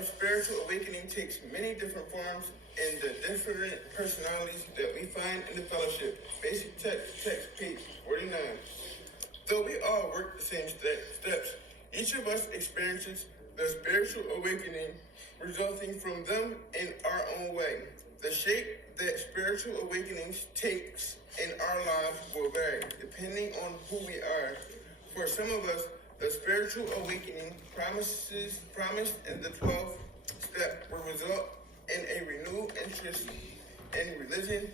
of spiritual awakening takes many different forms in the different personalities that we find in the fellowship. Basic text, page 49. Though we all work the same steps, each of us experiences the spiritual awakening resulting from them in our own way. The shape that spiritual awakenings takes in our lives will vary depending on who we are. For some of us, the spiritual awakening promised in the 12th step will result in a renewed interest in religion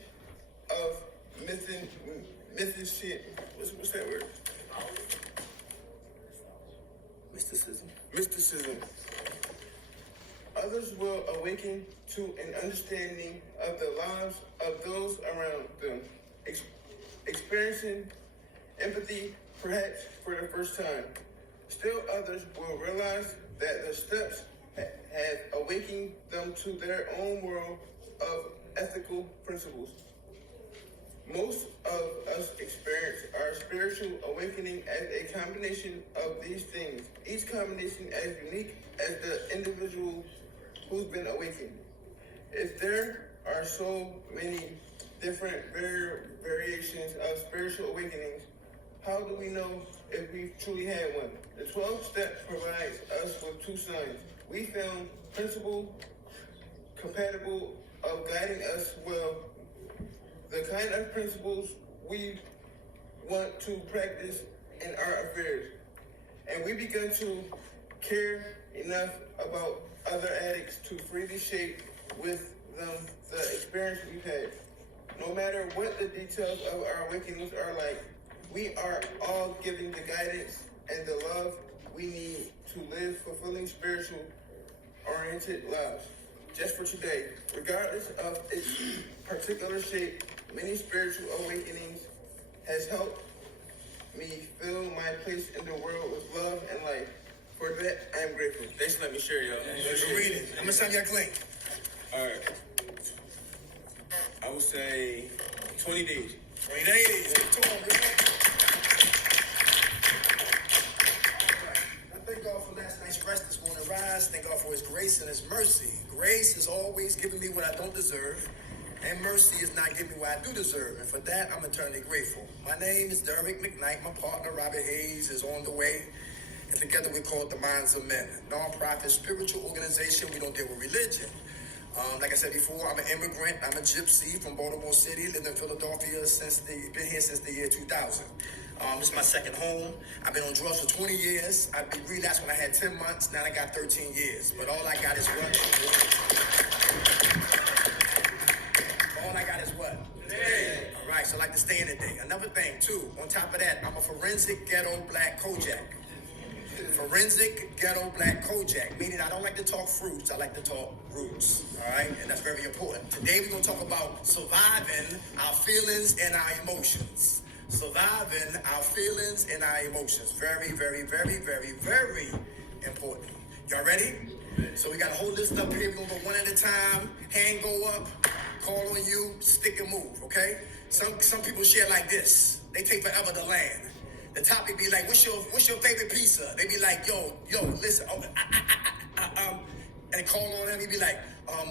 of mythicism. What's that word? Mysticism. Others will awaken to an understanding of the lives of those around them, experiencing empathy perhaps for the first time. Still others will realize that the steps have awakened them to their own world of ethical principles. Most of us experience our spiritual awakening as a combination of these things, each combination as unique as the individual who's been awakened. If there are so many different variations of spiritual awakenings, how do we know if we've truly had one? The 12th step provides us with two signs. We found principle compatible of guiding us well, the kind of principles we want to practice in our affairs. And we began to care enough about other addicts to freely shape with them the experience we've had. No matter what the details of our awakenings are like, we are all given the guidance and the love we need to live fulfilling spiritual-oriented lives. Just for today, regardless of its particular shape, many spiritual awakenings has helped me fill my place in the world with love and life. For that, I am grateful. Thanks for letting me share, y'all. Thanks for reading. How much time you got, Clint? All right. I would say 20 days. 20 days. Come on, man. I thank God for last night's rest this morning rise. Thank God for his grace and his mercy. Grace is always giving me what I don't deserve, and mercy is not giving me what I do deserve. And for that, I'm eternally grateful. My name is Derek McKnight. My partner, Robert Hayes, is on the way. And together we call it the Minds of Men, non-profit spiritual organization. We don't deal with religion. Like I said before, I'm an immigrant. I'm a gypsy from Baltimore City, lived in Philadelphia been here since the year 2000. This is my second home. I've been on drugs for 20 years. I relapsed when I had 10 months. Now I got 13 years. But all I got is what? All I got is what? Today. All right, so I like to stay in the day. Another thing, too, on top of that, I'm a forensic ghetto black Kojak. Forensic ghetto black Kojak, meaning I don't like to talk fruits, I like to talk roots, all right? And that's very important. Today we're going to talk about surviving our feelings and our emotions. Surviving our feelings and our emotions. Very, very, very, very, very important. Y'all ready? So we got a whole list up here. We're going to go one at a time. Hand go up, call on you, stick and move, okay? Some people share like this. They take forever to land. The topic be like, what's your favorite pizza? They be like, yo, listen, and they call on him. He be like,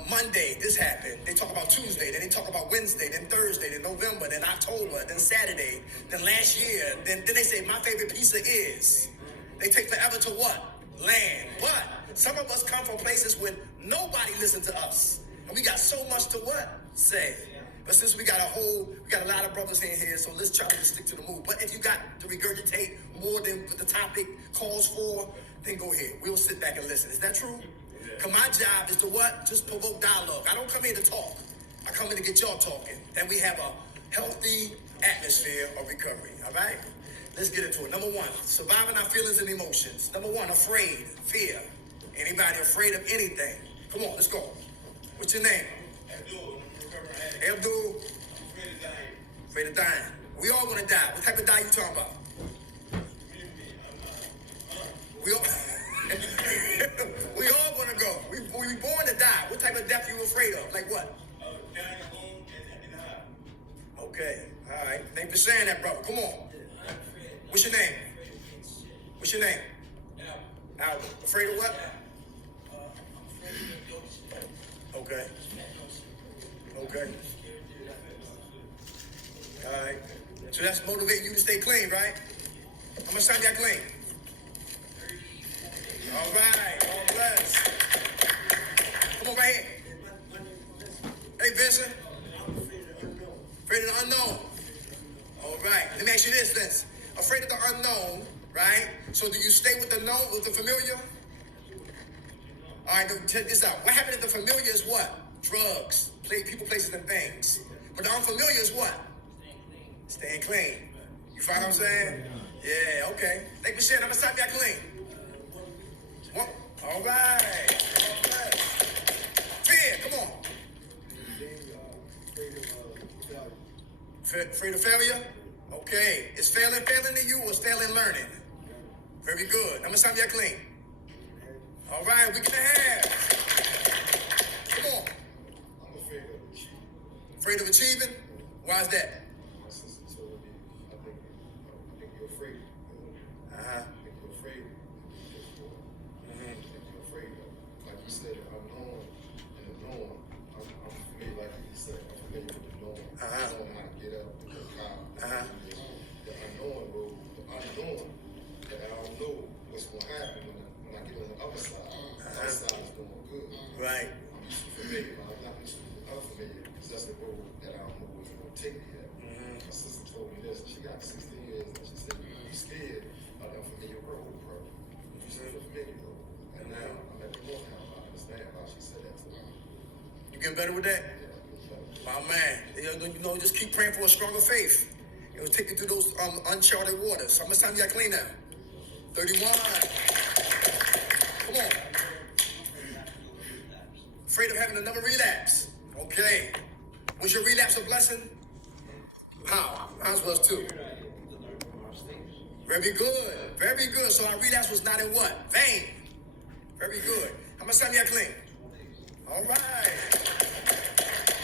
Monday, this happened. They talk about Tuesday, then they talk about Wednesday, then Thursday, then November, then October, then Saturday, then last year. Then they say, my favorite pizza is. They take forever to what? Land. But some of us come from places where nobody listens to us. And we got so much to what? Say. But since we got a lot of brothers in here, so let's try to just stick to the move. But if you got to regurgitate more than what the topic calls for, then go ahead. We'll sit back and listen. Is that true? Because my job is to what? Just provoke dialogue. I don't come here to talk. I come here to get y'all talking. Then we have a healthy atmosphere of recovery. All right? Let's get into it. Number one, surviving our feelings and emotions. Number one, afraid, fear. Anybody afraid of anything? Come on, let's go. What's your name? Abdul. Afraid of dying. We all gonna die. What type of die you talking about? We all gonna go. We born to die. What type of death you afraid of? Like what? Dying alone and in the house. Okay. All right. Thanks for saying that, brother. Come on. What's your name? What's your name? Albert. Afraid of what? Okay. Okay. All right. So that's motivating you to stay clean, right? How much time you got clean? All right. God bless. Come on right here. Hey, Vincent. Afraid of the unknown. All right. Let me ask you this, Vince. Afraid of the unknown, right? So do you stay with the known, with the familiar? All right, check this out. What happened if the familiar is what? Drugs, people, places, and things. But the unfamiliar is what? Staying clean. You find what I'm saying? Yeah, okay. Thank you for sharing. How much time you got clean? One. All right. Fear, come on. Afraid of failure? Okay. Is failing to you or is failing learning? Very good. How much time you got clean? All right, week and a half. Come on. I'm afraid of achieving. Afraid of achieving? Why is that? My sister told me, I think you're afraid. Uh-huh. I think you're afraid. I think you're afraid of, like you said, unknown and the known. I'm familiar, like you said, I'm familiar with the known. I know how to get up and get caught. The unknown road, the unknown, that I don't know what's going to happen when I get on the other side. The other side is going good. Right. I'm used to familiar, but I'm not used to unfamiliar because that's the road that I don't know where it's going to take me at. My sister told me this, and she got 16 years, and she said, you scared of the unfamiliar road, bro. You said the familiar road. And now I'm at the point now, I understand why she said that to me. You getting better with that? My man, just keep praying for a stronger faith. It'll take you through those uncharted waters. How much time you got clean now? 31. Come on. Afraid of having another relapse. Okay. Was your relapse a blessing? How? Mine was too. Very good. Very good. So our relapse was not in what? Vain. Very good. How much time you got clean? All right.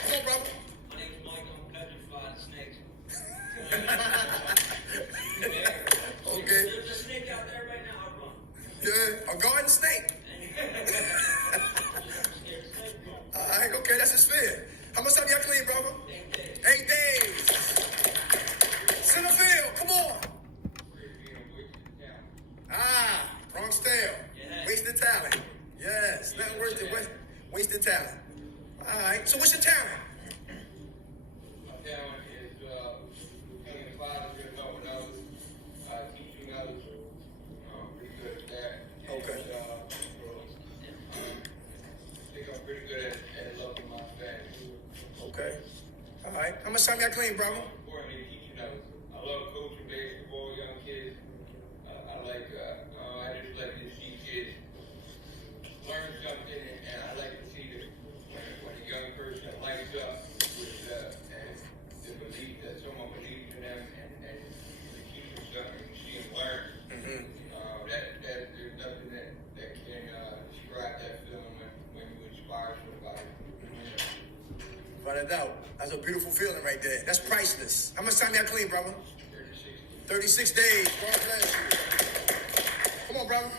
Come on, brother. My name's Mike. I'm petrified of snakes. Okay. There's a snake out there right now. I run. Yeah, a garden snake. All right, okay, that's his fear. How much time you got clean, brother? 8 days. Centerfield, come on. Bronx Tale. Wasted talent. Yes, nothing worse than wasted talent. All right, so what's your talent? My talent is being a positive, helping others, teaching others. Pretty good at that. Okay. And, I think I'm pretty good at loving my family. Okay. All right, how much time you got clean, brother? Importantly, teaching others. I love coaching basketball, young kids. I just like to see kids learn something, and I like to see that when a young person lights up with and the belief that someone believes in them and you teach them something, you see them learn. That there's nothing that can describe that feeling when you inspire somebody. Without a doubt. That's a beautiful feeling right there. That's priceless. How much time you got clean, brother? 36 days. God bless you. Come on, brother.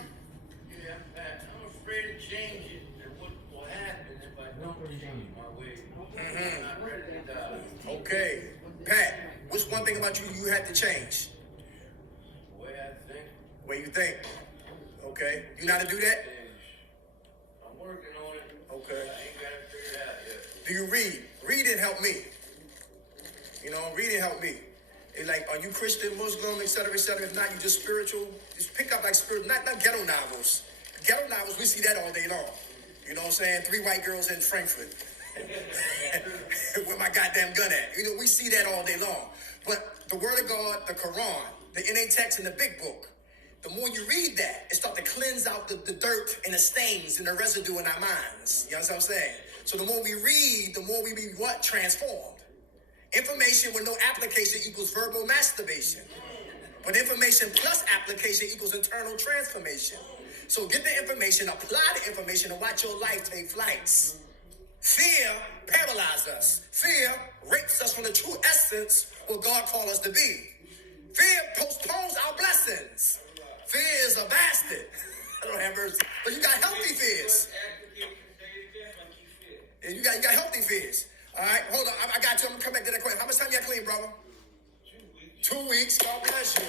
Yeah, I'm afraid to change it and what will happen if I don't change my way. I'm not ready to die. Okay. Pat, what's one thing about you had to change? The way I think, The way you think. Okay. You know how to do that? I'm working on it. Okay. I ain't got it figured out yet. Do you read? Reading helped me. Reading helped me. It's like, are you Christian, Muslim, et cetera, et cetera? If not, you just spiritual. Just pick up like spiritual, not ghetto novels. Ghetto novels, we see that all day long. You know what I'm saying? 3 white girls in Frankfurt. Where my goddamn gun at? We see that all day long. But the Word of God, the Quran, the NA text, and the Big Book, the more you read that, it starts to cleanse out the dirt and the stains and the residue in our minds. You know what I'm saying? So the more we read, the more we be what? Transformed. Information with no application equals verbal masturbation. But information plus application equals internal transformation. So get the information, apply the information, and watch your life take flights. Fear paralyzes us. Fear rapes us from the true essence of what God called us to be. Fear postpones our blessings. Fear is a bastard. I don't have mercy. But you got healthy fears. And you got healthy fears. All right, hold on. I got you. I'm gonna come back to that question. How much time you got clean, brother? 2 weeks. God bless you.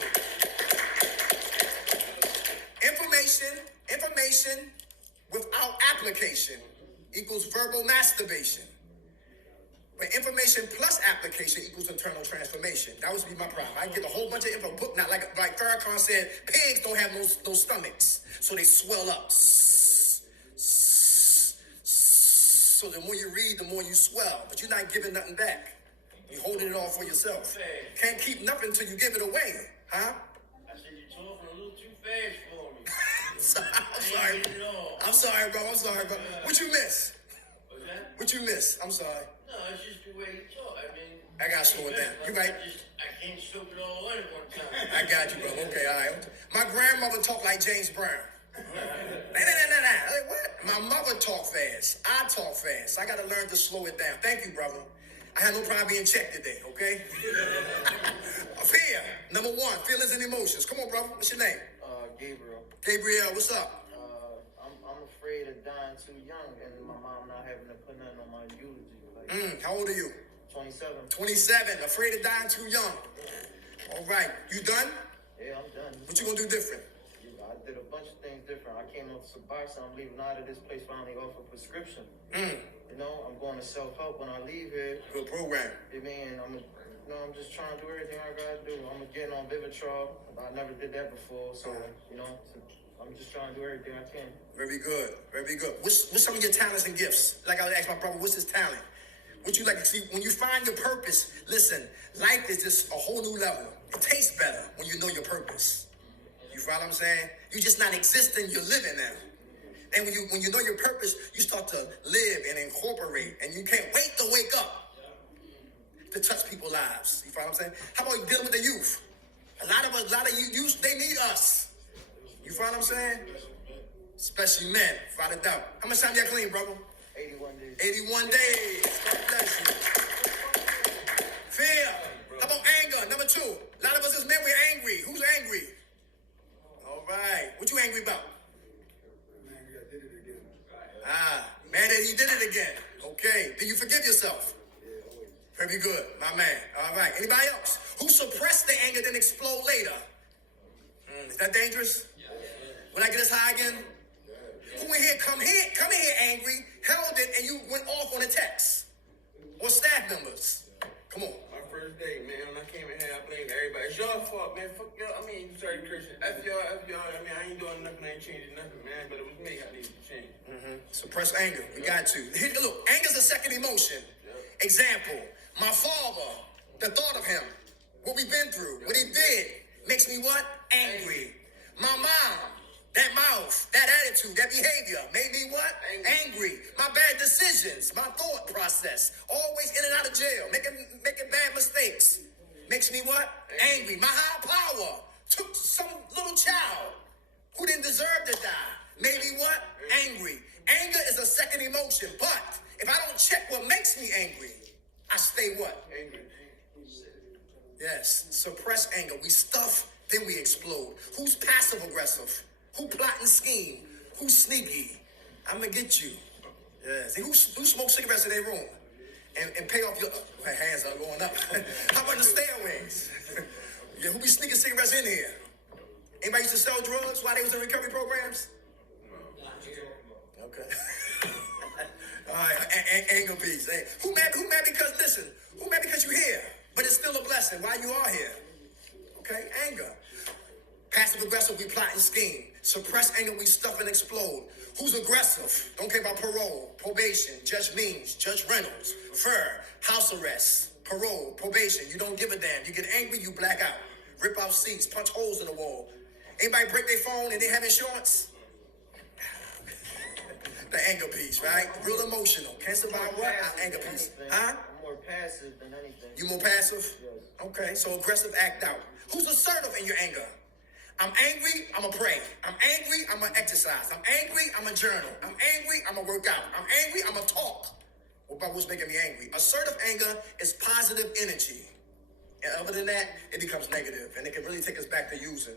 Information without application equals verbal masturbation. But information plus application equals internal transformation. That would be my problem. I get a whole bunch of info. Now, like Farrakhan said, pigs don't have no stomachs, so they swell up. So the more you read, the more you swell. But you're not giving nothing back. You're holding it all for yourself. Can't keep nothing till you give it away, huh? I said you're talking a little too fast for me. I'm sorry, bro. What you miss? What's that? What you miss? I'm sorry. No, it's just the way you talk. I mean, I gotta slow it down. You right? I can't soak it all in at one time. I got you, bro. Okay, all right. My grandmother talked like James Brown. Like, what? My mother talk fast. I talk fast. I gotta learn to slow it down. Thank you, brother. I had no problem being checked today, okay? Fear, number one, feelings and emotions. Come on, brother. What's your name? Gabriel. Gabriel, what's up? I'm afraid of dying too young and my mom not having to put nothing on my eulogy. Like, How old are you? 27. 27. Afraid of dying too young. All right. You done? Yeah, I'm done. What you gonna do different? I did a bunch of things different. I came up to Suboxone. I'm leaving out of this place finally off a prescription. You know, I'm going to self-help when I leave here. Good program. I mean, I'm just trying to do everything I gotta do. I'm getting on Vivitrol. I never did that before, so you know, I'm just trying to do everything I can. Very good. Very good. What's some of your talents and gifts? Like I asked my brother, what's his talent? What you like to see? When you find your purpose, listen, life is just a whole new level. It tastes better when you know your purpose. You follow what I'm saying? You're just not existing, you're living now. And when you know your purpose, you start to live and incorporate, and you can't wait to wake up to touch people's lives. You follow what I'm saying? How about dealing with the youth? A lot of youth, they need us. You follow what I'm saying? Especially men, without a doubt. How much time you got clean, brother? 81 days. 81 days. God bless you. Fear. How about anger? Number two. A lot of us as men, we're angry. Who's angry? All right. What you angry about? Man, that he did it again. Okay. Did you forgive yourself? Very good, my man. All right. Anybody else? Who suppressed the anger then explode later? Is that dangerous? When I get this high again? Who in here come in here angry, held it, and you went off on a text? Or staff members? Come on. My first day, man, when I came in here, I blamed everybody. It's y'all fault, man. Fuck y'all. I mean, you started cursing. F y'all. I mean, I ain't doing nothing. I ain't changing nothing, man. But it was me. I needed to change. Suppress anger. We got to. Look, anger's a second emotion. Example, my father, the thought of him, what we've been through, what he did, makes me what? Angry. My mom, that mouth, that attitude, that behavior made me what? Angry. My bad decisions, my thought process, always in and out of jail, making bad mistakes, makes me what? Angry. My high power took some little child who didn't deserve to die, made me what? Angry. Anger is a second emotion, but if I don't check what makes me angry, I stay what? Angry. Yes, suppress anger. We stuff, then we explode. Who's passive aggressive? Who plot and scheme? Who's sneaky? I'm gonna get you. Yeah. See, who smokes cigarettes in their room? And pay off your hands are going up. How about the stairways? Yeah, who be sneaking cigarettes in here? Anybody used to sell drugs while they was in recovery programs? Okay. All right, anger piece. Hey, who mad because, listen, who mad because you're here, but it's still a blessing while you are here? Okay, anger. Passive aggressive, we plot and scheme. Suppress anger, we stuff and explode. Who's aggressive? Don't care about parole, probation, Judge Means, Judge Reynolds, FER, house arrest, parole, probation. You don't give a damn. You get angry, you black out. Rip out seats, punch holes in the wall. Anybody break their phone and they have insurance? The anger piece, right? Real emotional. Can't survive what? Anger piece. Huh? I'm more passive than anything. You more passive? Yes. Okay, so aggressive, act out. Who's assertive in your anger? I'm angry, I'm going to pray. I'm angry, I'm going to exercise. I'm angry, I'm going to journal. I'm angry, I'm going to work out. I'm angry, I'm going to talk about what's making me angry. Assertive anger is positive energy. And other than that, it becomes negative, and it can really take us back to using.